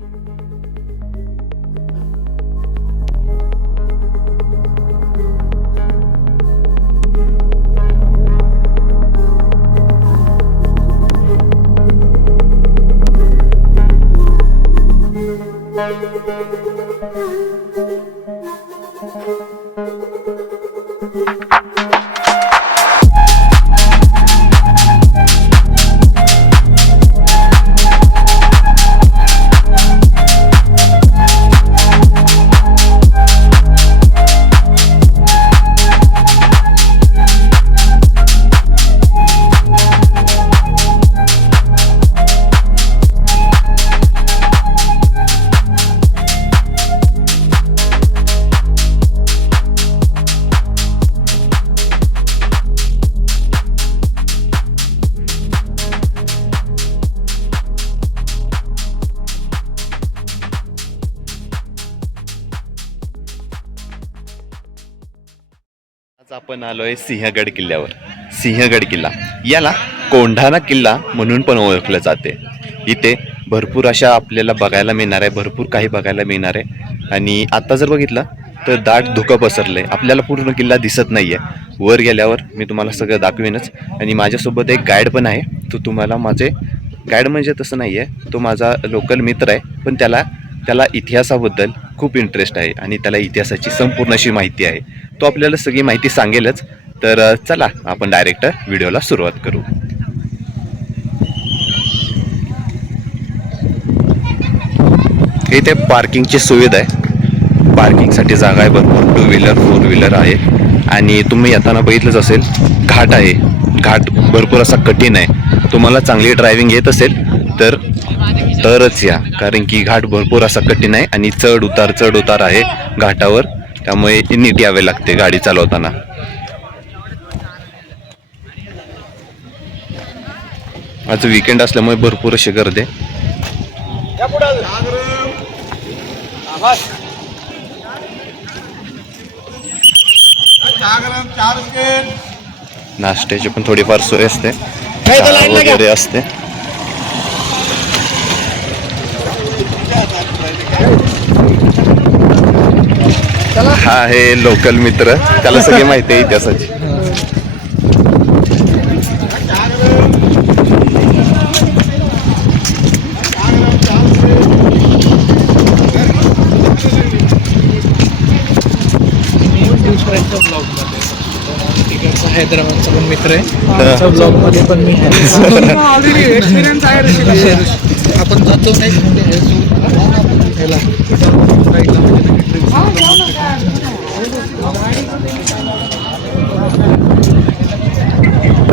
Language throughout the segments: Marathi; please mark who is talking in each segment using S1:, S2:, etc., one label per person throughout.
S1: thank you आज आपण आलोय सिंहगड किल्ल्यावर. सिंहगड किल्ला. याला कोंढाणा किल्ला म्हणून पण ओळखलं जाते. इथे भरपूर अशा आपल्याला बघायला मिळणार आहे भरपूर काही बघायला मिळणार आहे. आणि आता जर बघितलं तर दाट धुकं पसरलंय. आपल्याला पूर्ण किल्ला दिसत नाही आहे वर गेल्यावर मी तुम्हाला सगळं दाखवेनच. आणि माझ्यासोबत एक गाईड पण आहे. तो तुम्हाला माझे गाईड म्हणजे तसं नाही आहे तो माझा लोकल मित्र आहे. पण त्याला त्याला इतिहासाबद्दल खूप इंटरेस्ट आहे. आणि त्याला इतिहासाची संपूर्ण अशी माहिती आहे. तो आपल्याला सगळी माहिती सांगेलच. तर चला आपण डायरेक्ट व्हिडिओला सुरुवात करू. इथे पार्किंगची सुविधा आहे. पार्किंगसाठी जागा आहे भरपूर. टू व्हीलर फोर व्हीलर आहे. आणि तुम्ही येताना बघितलंच असेल घाट आहे. घाट भरपूर असा कठीण आहे. तुम्हाला चांगली ड्रायव्हिंग येत असेल तर तरच या. कारण की घाट भरपूर असा कठीण आहे आणि चढ उतार चढ उतार आहे घाटावर. त्यामुळे नीट यावे लागते गाडी चालवताना. आज विकेंड असल्यामुळे भरपूर अशी गर्दी नाश्त्याची पण थोडीफार सोय असते. वगैरे असते. हा आहे लोकल मित्र. त्याला सगळी माहिती आहे इतिहासाची.
S2: हैदराबादचा पण मित्र आहे त्याच्या ब्लॉगमध्ये पण मी आहे आपण जातो नाही. म्हणजे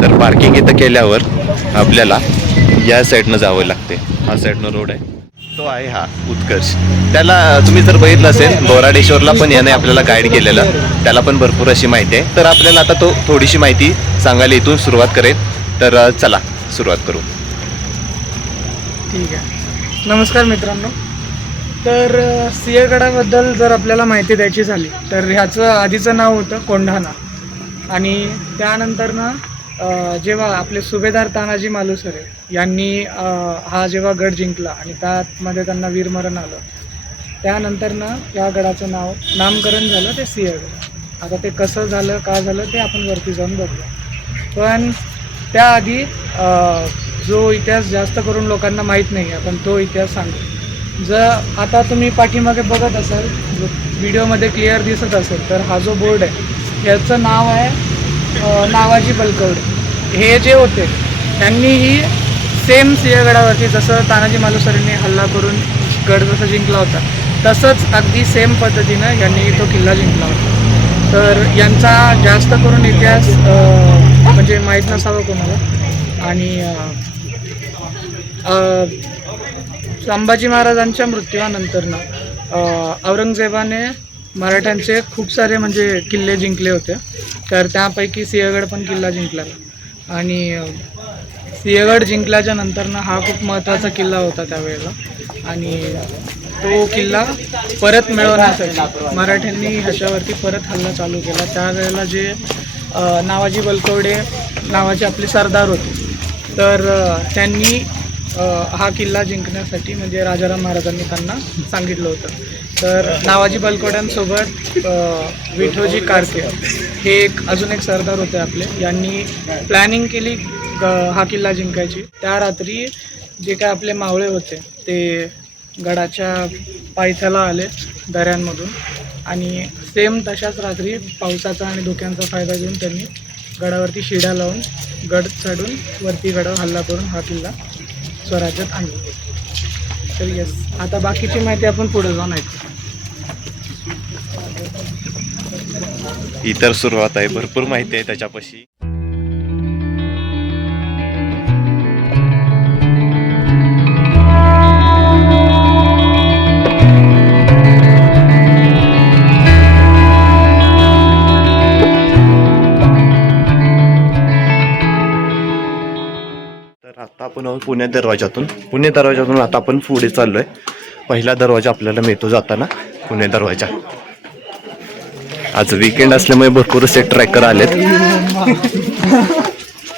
S1: तर पार्किंग इथं केल्यावर आपल्याला या साईडनं जावं लागते. हा साईडनं रोड आहे. तो आहे हा उत्कर्ष. त्याला तुम्ही जर बघितलं असेल बोराडेश्वरला पण याने आपल्याला गाईड केलेलं. त्याला पण भरपूर अशी माहिती आहे. तर आपल्याला आता तो थोडीशी माहिती सांगायला इथून सुरुवात करेल तर चला सुरुवात करू.
S2: ठीक आहे. नमस्कार मित्रांनो. तर सिंहगडाबद्दल जर आपल्याला माहिती द्यायची झाली तर ह्याचं आधीचं नाव होतं कोंढाणा. आणि त्यानंतर ना जेव्हा आपले सुभेदार तानाजी मालुसरे यांनी हा जेव्हा गड जिंकला आणि त्यामध्ये त्यांना वीरमरण आलं त्यानंतर ना या गडाचं नाव नामकरण झालं ते सिंहगड. आता ते कसं झालं का झालं ते आपण वरती जाऊन बघूया. पण त्याआधी जो इतिहास जास्त करून लोकांना माहीत नाही आहे पण तो इतिहास सांगू. जर आता तुम्ही पाठीमागे बघत असाल व्हिडिओमध्ये क्लिअर दिसत असेल तर हा जो बोर्ड आहे याचं नाव आहे नावाजी बलकवडे. हे जे होते त्यांनी ही सेम सिंहगडावरती जसं तानाजी मालुसरींनी हल्ला करून गड जसा जिंकला होता तसंच अगदी सेम पद्धतीनं यांनी तो किल्ला जिंकला होता. तर यांचा जास्त करून इतिहास म्हणजे माहीत नसावा कोणाला. आणि संभाजी महाराजांच्या मृत्यूनंतर ना औरंगजेबाने मराठ्यांचे खूप सारे म्हणजे किल्ले जिंकले होते. तर त्यापैकी सिंहगड पण किल्ला जिंकला. आणि सिंहगड जिंकल्याच्या नंतर ना हा खूप महत्त्वाचा किल्ला होता त्यावेळेला. आणि तो किल्ला परत मिळवण्यासाठी मराठ्यांनी ह्याच्यावरती परत हल्ला चालू केला. त्यावेळेला जे नावाजी बलकवडे नावाचे आपले सरदार होते. तर त्यांनी हा किल्ला जिंकण्यासाठी म्हणजे राजाराम महाराजांनी त्यांना सांगितलं होतं. तर नावाजी बलकोट्यांसोबत विठोजी कारके हे एक अजून एक सरदार होते आपले. यांनी प्लॅनिंग केली ग- हा किल्ला जिंकायची. त्या रात्री जे काय आपले मावळे होते ते गडाच्या पायथ्याला आले दऱ्यांमधून. आणि सेम तशाच रात्री पावसाचा आणि धुक्यांचा फायदा घेऊन त्यांनी गडावरती शिड्या लावून गड चढून वरती गडावर हल्ला करून हा किल्ला स्वराज्यात आणली. तर येस आता बाकीची माहिती आपण पुढे जाऊन ऐकू.
S1: इतर सुरुवात आहे भरपूर माहिती आहे त्याच्यापाशी. आपण आहोत पुणे दरवाजातून पुणे दरवाजातून आता आपण पुढे चाललोय. पहिला दरवाजा आपल्याला मिळतो जाताना पुणे दरवाजा. आज वीकेंड असल्यामुळे भरपूर असे ट्रॅकर आलेत.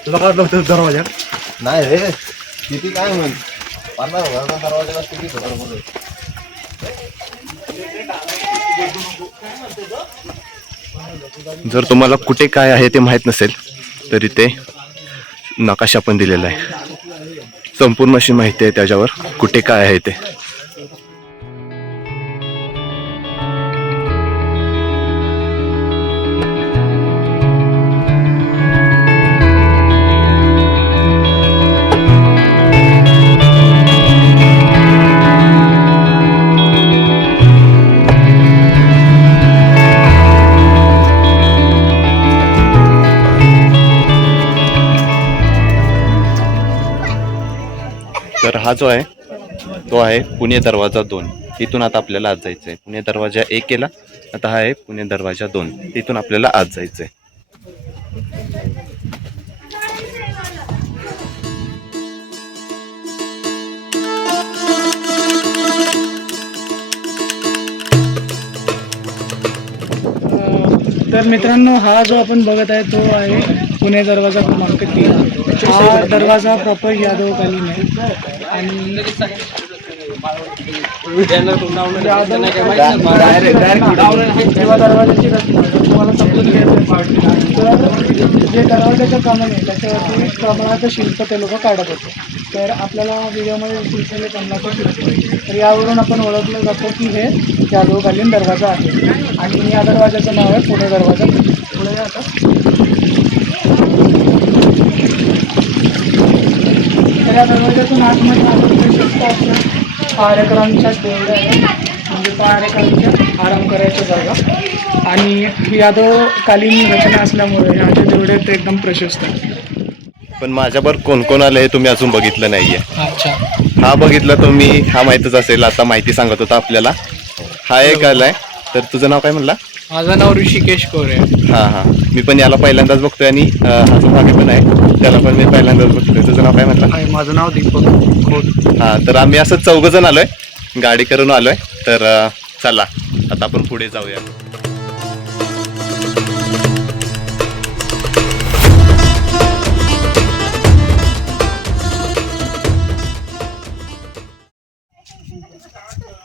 S3: तुला दरवाजा. नाही रे किती काय म्हण. पन्नास हजाराचा दरवाजा किती हजार बोलत
S1: जर तुम्हाला कुठे काय आहे ते माहीत नसेल तर इथे नकाशा पण दिलेला आहे. संपूर्ण अशी माहिती आहे त्याच्यावर. कुठे काय आहे ते? हा जो आहे तो आहे पुणे दरवाजा दोन. इथून आता आपल्याला आज जायचं आहे पुणे दरवाजा एक केला आता हा आहे पुणे दरवाजा दोन. इथून आपल्याला आज जायचं आहे
S2: तर मित्रांनो हा जो आपण बघत आहे तो आहे पुणे दरवाजा क्रमांक तीन. हा दरवाजा प्रॉपर यादवकालीन आहे. आणि दरवाजाची रचना तुम्हाला समजून घ्यायचं जे दरवाजाचं कामं आहे त्याच्यावरती कमळाचं शिल्प ते लोक काढत होते. तर आपल्याला व्हिडिओमध्ये दिसेल कमळाचं शिल्प तर यावरून आपण ओळखलं जातं की हे यादवकालीन दरवाजा आहे. आणि या दरवाजाचं नाव आहे पुणे दरवाजा. पुढे आता. या दरवाजातून आतमध्ये आपण देवळ्या आहे म्हणजे पहारेकरांच्या आराम करायच्या जागा. आणि यादवकालीन रचना असल्यामुळे देवड्या आहेत ते एकदम प्रशस्त आहेत.
S1: पण माझ्याबरोबर कोण कोण आलं हे तुम्ही अजून बघितलं नाहीये.
S2: अच्छा.
S1: हा बघितला तुम्ही हा माहितच असेल आता माहिती सांगत होता आपल्याला. हा एक आलाय. तर तुझं नाव काय म्हणला?
S2: माझं नाव ऋषिकेश कोरे.
S1: हा हा. मी पण याला पहिल्यांदाच बघतोय आणि हा जो मागे पण आहे. त्याला पण मी पहिल्यांदाच बघतोय. तुझं नाव काय म्हणला?
S2: माझं नाव दीपक खोत.
S1: हा तर आम्ही असं चौघ जण आलोय. गाडी करून आलोय. तर अं, चला आता आपण पुढे जाऊया.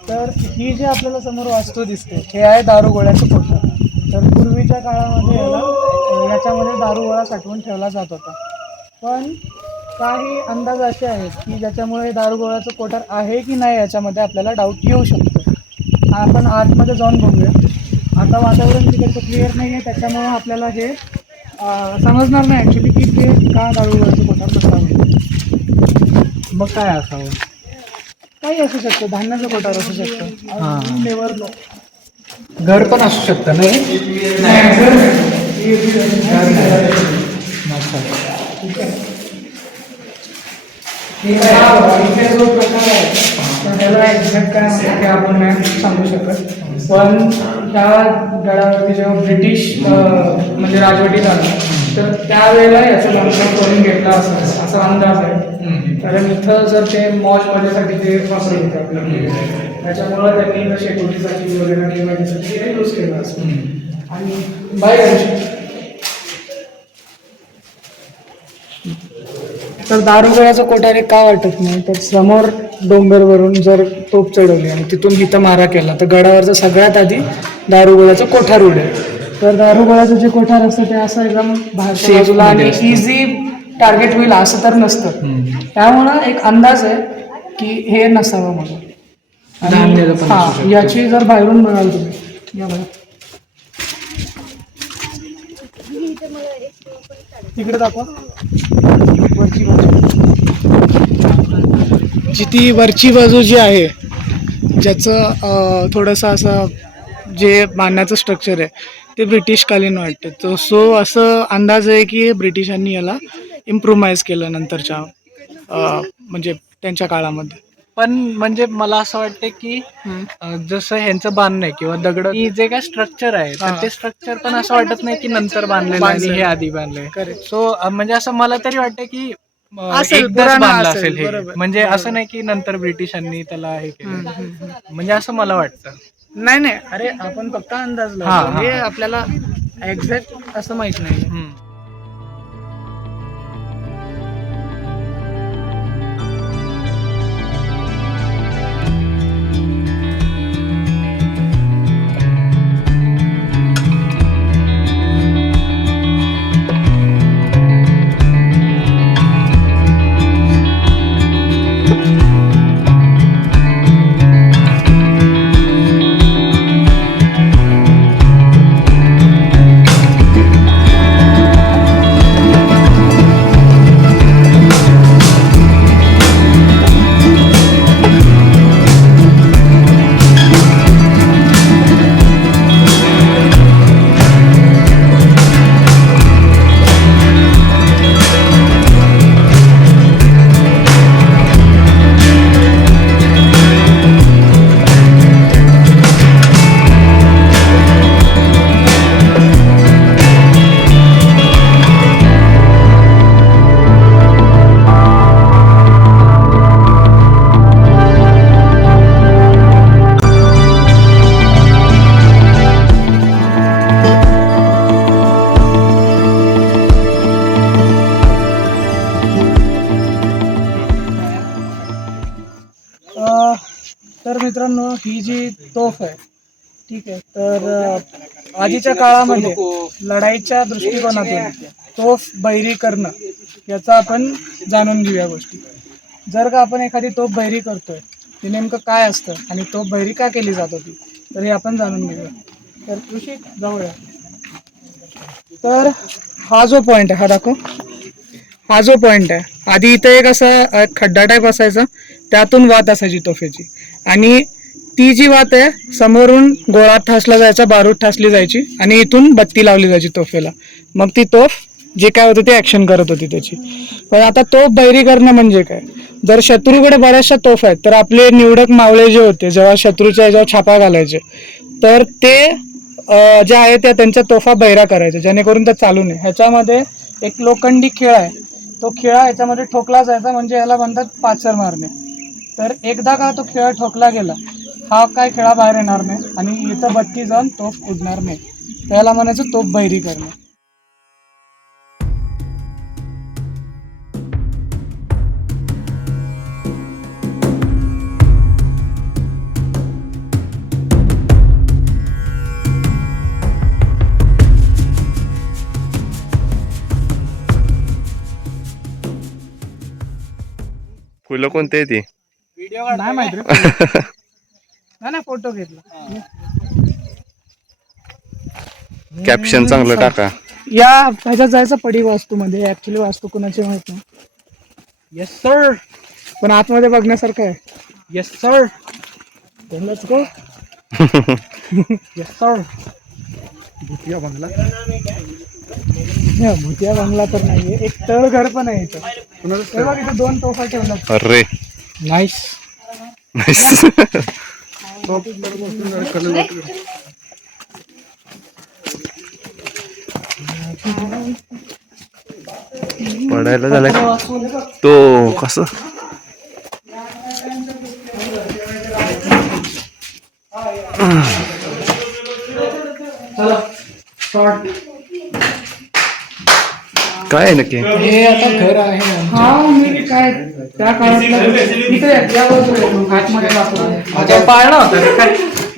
S2: तर ही जी आपल्याला समोर वास्तू दिसते हे आहे दारुगोळ्याचं कोठा तर पूर्वीच्या काळामध्ये याला याच्यामध्ये दारुगोळा साठवून ठेवला जात होता. पण काही अंदाज असे आहेत की ज्याच्यामुळे दारुगोळ्याचं कोठार आहे की नाही याच्यामध्ये आपल्याला डाऊट येऊ शकतो. आपण आतमध्ये जाऊन बघूया. आता वातावरण तिकडचं क्लिअर नाही आहे त्याच्यामुळं आपल्याला हे समजणार नाही ॲक्च्युली की ते का दारुगोळ्याचं कोठार नसावं.
S3: मग काय असावं?
S2: काही असू शकतं धान्याचं कोठार असू शकतं. नेवर नो
S3: घर पण असू शकतं नाही?
S2: इथे जो प्रकार आहे त्याला एक्झॅक्ट काय म्हणतात ते आपण नाही सांगू शकत. पण ह्या गडावरती जेव्हा ब्रिटिश म्हणजे राजवटीत आलं तर त्यावेळेला याचं बांधकाम करून घेतलं असं असा अंदाज आहे. कारण इथं जर ते मॉलमध्ये ते वापरत होते आपल्याला त्याच्यामुळं त्यांनी शेकोटीसाठी वगैरे डिमांडसाठी ते यूज केलं असं. आणि बाय तर दारुगोळ्याचा कोठार का वाटत नाही? तर समोर डोंगरवरून जर तोप चढवली आणि तिथून इथं मारा केला तर गडावरचा सगळ्यात आधी दारुगोळ्याचं कोठार उडेल तर दारुगोळ्याचं जे कोठार असतं ते असं एकदम बाजूला आणि इझी टार्गेट होईल असं तर नसतं. त्यामुळं एक अंदाज आहे की हे नसावं म्हणून. हा याची जर बाहेरून बघाल तुम्ही या बघा. तिकडे दाखवा. वरची बाजू. जी ती वरची बाजू जी आहे ज्याचं थोडंसं असं जे बांधण्याचं स्ट्रक्चर आहे ते ब्रिटिशकालीन वाटते. तर सो असं अंदाज आहे की ब्रिटिशांनी याला इम्प्रुव्हाइज केलं नंतरच्या म्हणजे त्यांच्या काळामध्ये.
S4: पण म्हणजे मला असं वाटतं की अं, जसं ह्यांचं बांधणं आहे किंवा दगड ही जे काय स्ट्रक्चर आहे तर ते स्ट्रक्चर पण असं वाटत नाही की नंतर बांधलेलं आहे. आणि हे आधी बांधलंय.
S2: Correct.
S4: सो म्हणजे असं मला तरी वाटतं की अं,
S2: असेल,
S4: एकदाच
S2: पुराणा
S4: बांधलं
S2: असेल,
S4: असेल हे.
S2: बरोबर.
S4: म्हणजे असं नाही की नंतर ब्रिटिशांनी त्याला हे केलं. म्हणजे असं मला वाटतं.
S2: नाही नाही. अरे आपण फक्त अंदाज
S4: हा,
S2: लावतो.
S4: हा.
S2: हे. आपल्याला एक्झॅक्ट असं माहीत नाही
S4: हम्म.
S2: मित्रांनो ही जी तोफ आहे ठीक आहे तर आधीच्या काळामध्ये लढाईच्या दृष्टिकोनातून तोफ बैरी करणं याचा आपण जाणून घेऊया गोष्टी. जर का आपण एखादी तोफ बैरी करतोय ते नेमकं काय असतं आणि तोफ बैरी का केली जात होती तर हे आपण जाणून घेऊया. तर ऋषी जाऊया. तर हा जो पॉइंट आहे हा दाखव. हा जो पॉइंट आहे आधी इथं एक असा खड्डा टाईप असायचा त्यातून वात असायची तोफेची. आणि ती जी वात आहे समोरून गोळा ठासला जायचा बारूद ठासली जायची आणि इथून बत्ती लावली जायची तोफेला. मग ती तोफ जे काय होतं ते ऍक्शन करत होती त्याची. पण आता तोफ बैरी करणं म्हणजे काय? जर शत्रूकडे बऱ्याचशा तोफ आहेत तर आपले निवडक मावळे जे होते जेव्हा शत्रूच्या याच्यावर छापा घालायचे तर ते ज्या आहे त्या त्यांच्या तोफा बैरा करायच्या जेणेकरून त्या चालू नये. ह्याच्यामध्ये एक लोखंडी खेळ आहे. तो खेळा ह्याच्यामध्ये ठोकला जायचा म्हणजे याला म्हणतात पाचर मारणे. तर एकदा का तो खेळ ठोकला गेला हा काय खेळा बाहेर येणार नाही आणि इथं बत्ती जाऊन तोफ उडणार नाही. त्याला म्हणायचं तोफ बैरी करणे.
S1: फुलं कोणते आहे ती?
S2: नाही माहिती रे. नाही नाही फोटो घेतला.
S1: कॅप्शन चांगलं टाका.
S2: या ह्याच्यात जायचं पडी वास्तूमध्ये ऍक्च्युली वास्तू कुणाची माहीत नाही.
S4: येस सर
S2: पण आतमध्ये बघण्यासारखं आहे.
S4: Yes sir
S2: let's go
S4: yes sir
S2: भुतिया बंगला. भुतिया बंगला तर नाहीये. एक तळ घर पण आहे इथं. हे बघ इथं दोन तोफा ठेवल्यात.
S1: अरे.
S4: नाईस
S1: पडायला झालाय तो कसं? काय आहे नक्की?
S4: हे आता घर आहे
S2: हा मी काय त्या काळातला इथे या बाजूला आतमध्ये दाखवतो.
S4: अच्छा पाळणा होता रे काय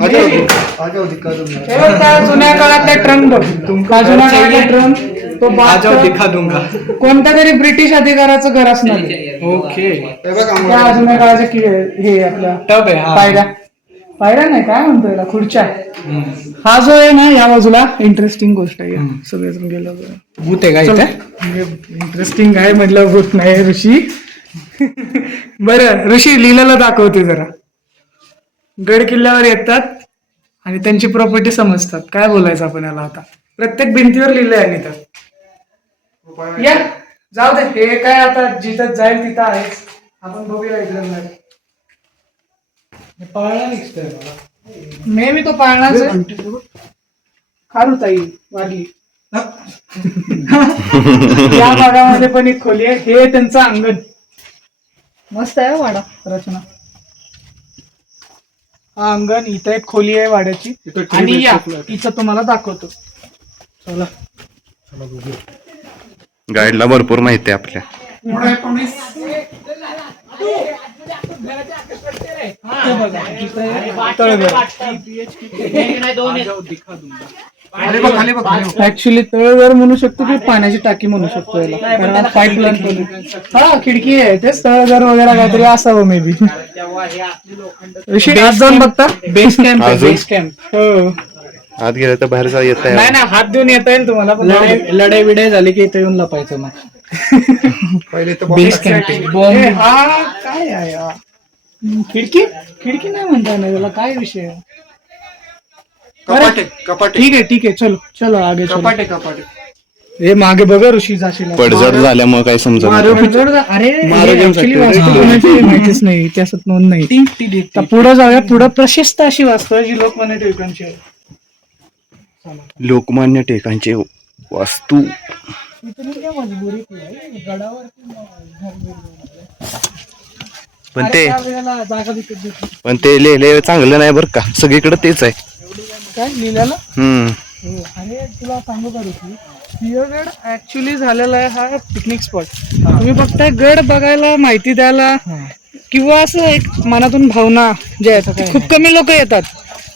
S2: बघ त्या जुन्या काळातले ट्रंक बघ. जुन्या काळातला ट्रंक तो
S4: आजाव
S2: बाग
S4: दिखा दूंगा.
S2: कोणत्या तरी ब्रिटिश अधिकाराचं घर असणार आहे.
S4: ओके.
S2: त्या जुन्या काळाचे कि- हे आपल्या
S4: टब आहे हा.
S2: पायऱ्या. पायऱ्या नाही काय म्हणतो याला? खुर्च्या. हा जो आहे ना या बाजूला इंटरेस्टिंग गोष्ट आहे. सगळेजण गेलो
S4: भूत आहे का इथे?
S2: इंटरेस्टिंग आहे म्हटलं होत नाही ऋषी. बरं ऋषी लिहिलेलं दाखवते जरा. गड किल्ल्यावर येतात आणि त्यांची प्रॉपर्टी समजतात. काय बोलायचं आपण याला आता? प्रत्येक भिंतीवर लिहिलंय आणि तर या जाऊ दे हे काय आता जिथं जाईल तिथं आहेच. आपण बघूया इकडे बाहेर.
S4: पाळणा दिसतोय मला.
S2: मे मी तो पाळणाच आहे. खारू ताई वाढली या भागामध्ये पण एक खोली आहे. हे त्यांचं अंगण. मस्त आहे वाडा रचना. हा अंगण इथं एक खोली आहे वाड्याची. आणि या इथं तुम्हाला दाखवतो. चला.
S1: गाईडला भरपूर माहिती आहे आपल्या.
S2: हे बघा, तळघर. ऍक्च्युली तळघर म्हणू शकतो की पाण्याची टाकी म्हणू शकतो याला. कारण पाईपलाईन हा खिडकी आहे. तेच तळघर वगैरे काहीतरी असावं मे बी ऋषी आज जाऊन बघता.
S4: Base camp? बेस कॅम्प
S2: हो.
S1: आत गेलं तर बाहेर जा येत
S2: नाही. नाही हात देऊन येता येईल तुम्हाला
S4: लढाई बिडाई झाली की इथे येऊन लपायचं मग. बेस कॅम्पिंग
S2: हे, हा काय आहे खिडकी? खिडकी नाही म्हणता येणार त्याला काय विषय आहे?
S3: कपाटे कपाटे.
S2: ठीक आहे ठीक आहे. चलो चलो आगे चलो.
S3: कपाटे कपाटे.
S2: हे मागे बघा ऋषी जाशील.
S1: पडझड झाल्यामुळे काय समजत नाही.
S2: अरे
S4: मारो घेऊन
S2: ऍक्च्युली
S4: शकतो.
S2: वास्तू कोणाची माहितीच नाही. इतिहासात नोंद नाही. पुढे जाऊया पुढे प्रशस्त अशी वास्तू आहे जी लोकमान्य टिळकांची आहे.
S1: लोकमान्य टिळकांचे वास्तू. पण ते
S2: त्यावेळेला जागा विकत घेतली.
S1: पण ते लिहिले चांगलं नाही बरं का? सगळीकडे तेच आहे.
S2: काय लिहिलेलं?
S1: हम्म.
S2: हो, अरे तुला सांगू का ऋषी सिंहगड ऍक्च्युली झालेला आहे हा पिकनिक स्पॉट तुम्ही बघताय गड बघायला माहिती द्यायला किंवा असं एक मनातून भावना जे आहेत ते खूप कमी लोक येतात.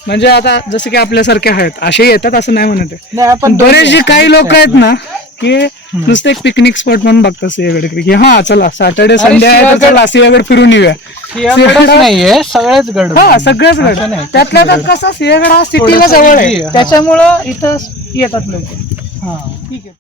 S2: म्हणजे आता जसं की आपल्यासारखे आहेत असे येतात असं नाही म्हणत आहे. पण बरेच जे काही लोक आहेत ना की नुसतं एक पिकनिक स्पॉट म्हणून बघतात सिंहगड की हा चला सॅटर्डे संडे आहे तर चला सिंहगड फिरून येऊया.
S4: सिंहगडच नाहीये सगळेच गड
S2: हा सगळंच गड. त्यातल्या त्यात कसं सिंहगड हा सिटीला जवळ आहे.
S4: easy आहे, हा.
S2: त्याच्यामुळं इथं येतात लोक.
S4: हा.
S2: ठीक आहे.